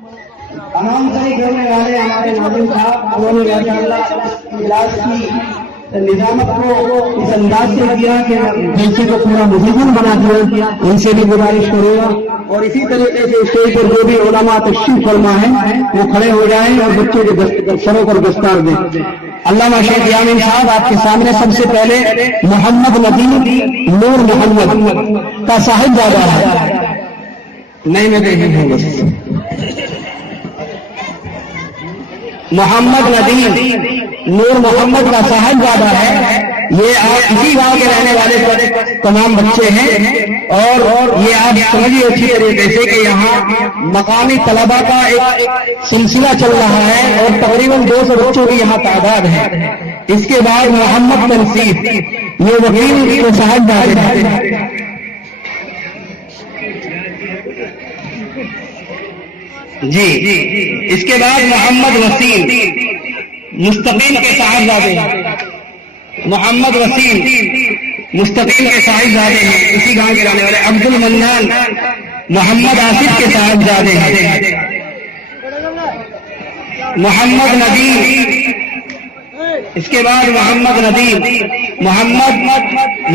اناؤنسری کرنے والے ہمارے ناظرین صاحب، انہوں نے ماشاءاللہ اجلاس کی نظامت کو اس انداز سے کیا کہ جلسے کو پورا مزین بنا دیا. ان سے بھی گزارش کروں گا اور اسی طریقے سے اسٹیج پر جو بھی علماء تشریف فرما ہے وہ کھڑے ہو جائیں اور بچوں کے سروں پر دستار دیں. علامہ شیخ یامین صاحب آپ کے سامنے سب سے پہلے محمد ندیم نور محمد کا صاحبزادہ ہے. نہیں میں دیکھیں ہوں بس محمد ندیم نور محمد کا صاحبزادہ ہے. یہ آپ اسی گاؤں کے رہنے والے تمام بچے ہیں اور یہ آپ سمجھیے اچھی طریقے سے کہ یہاں مقامی طلباء کا ایک سلسلہ چل رہا ہے اور تقریباً 200 بچوں کی یہاں تعداد ہے. اس کے بعد محمد تنصیر یہ وکیل کے صاحبزادے ہیں. جی اس کے بعد محمد وسیم مستقیم کے صاحبزادے ہیں. محمد وسیم مستقیم کے صاحبزادے ہیں اسی گاؤں کے رہنے والے. عبد المنان محمد آصف کے صاحبزادے ہیں. محمد ندیم اس کے بعد محمد ندیم محمد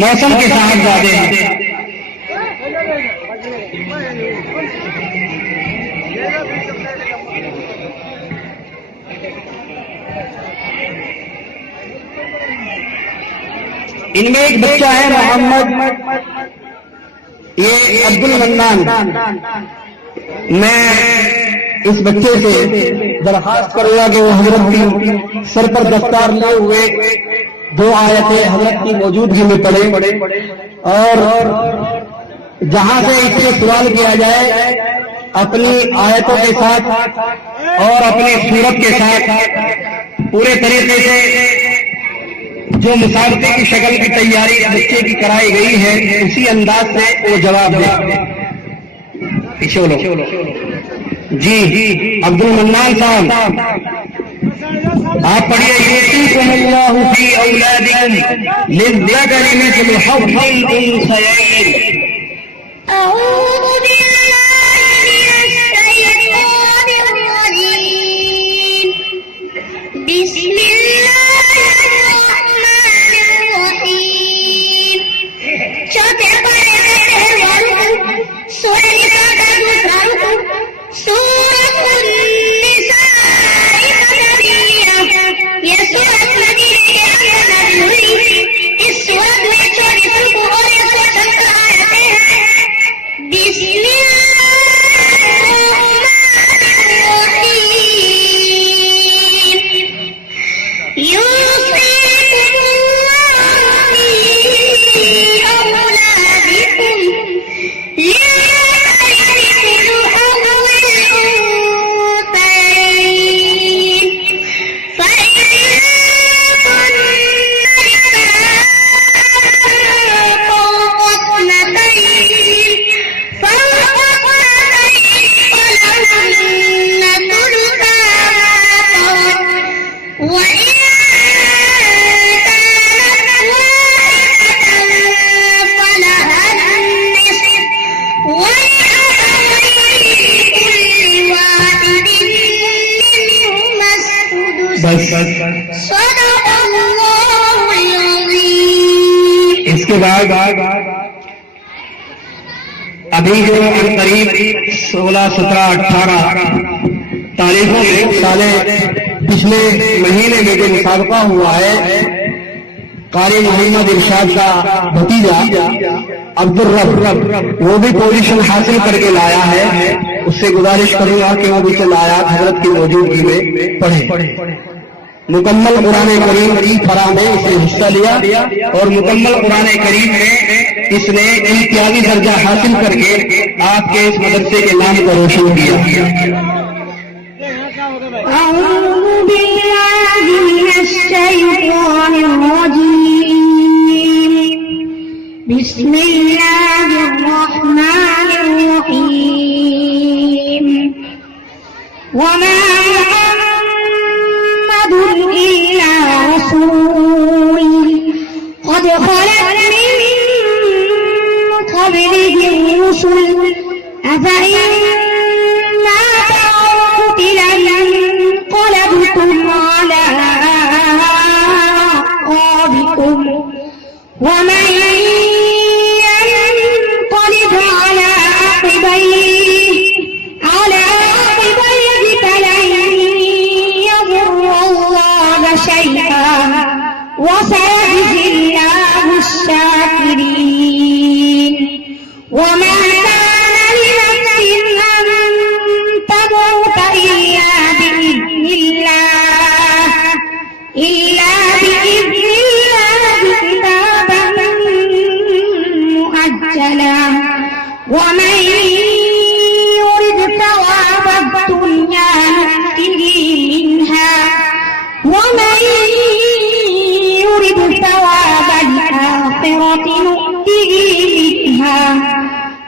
موسم کے صاحبزادے ہیں. ان میں ایک بچہ ہے محمد یہ عبد المنان. میں اس بچے سے درخواست کروں گا کہ وہ حضرت کی سر پر دستار لے ہوئے 2 آیتیں حضرت کی موجودگی میں پڑھے اور جہاں سے اس سے سوال کیا جائے اپنی آیتوں کے ساتھ اور اپنی صورت کے ساتھ پورے طریقے سے جو مسابقے کی شکل کی تیاری بچے کی کرائی گئی ہے اسی انداز سے وہ جواب دے. جی عبد المنان صاحب آپ پڑھیے یوصیکم اللہ فی اولادکم للذکر مثل حظ الانثیین. اعوذ باللہ من الشیطان الرجیم. بسم اللہ الرحمن الرحیم. چھوٹے بڑے پہلے والوں سورہ نساء کا دوسرا رکوع سورۃ النساء مدنیہ. یہ سورۃ مدینہ کے اندر نازل ہوئی. اس سورت میں 24 رکوع اور 170 آیتیں ہیں. بسم اللہ الرحمن الرحیم. یوصیکم اللہ فی اولادکم اس کے بعد ابھی جو قریب 16 17 18 تاریخوں میں سالے پچھلے مہینے میں جو مسابقہ ہوا ہے قاری محمد ارشاد کا بھتیجا عبد الرب وہ بھی پوزیشن حاصل کر کے لایا ہے. اس سے گزارش کروں گا کہ وہ بھی چند آیات حضرت کی موجودگی میں پڑھے. مکمل قرآن کریم کی فرا میں اس نے حصہ لیا اور مکمل قرآن کریم میں اس نے امتیازی درجہ حاصل کر کے آپ کے اس مدرسے کے نام کو روشن کیا. اعوذ باللہ من الشیطان الرجیم. بسم اللہ الرحمن الرحیم. وما إلا رسول قد خلت من قبله الرسل أفإن مات أو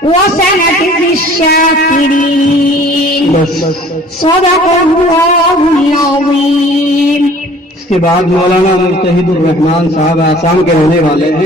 وسنجزي الشاكرين بس صدق الله العظيم. اس کے بعد مولانا مجتہد الرحمان صاحب آسام کے رہنے والے ہیں.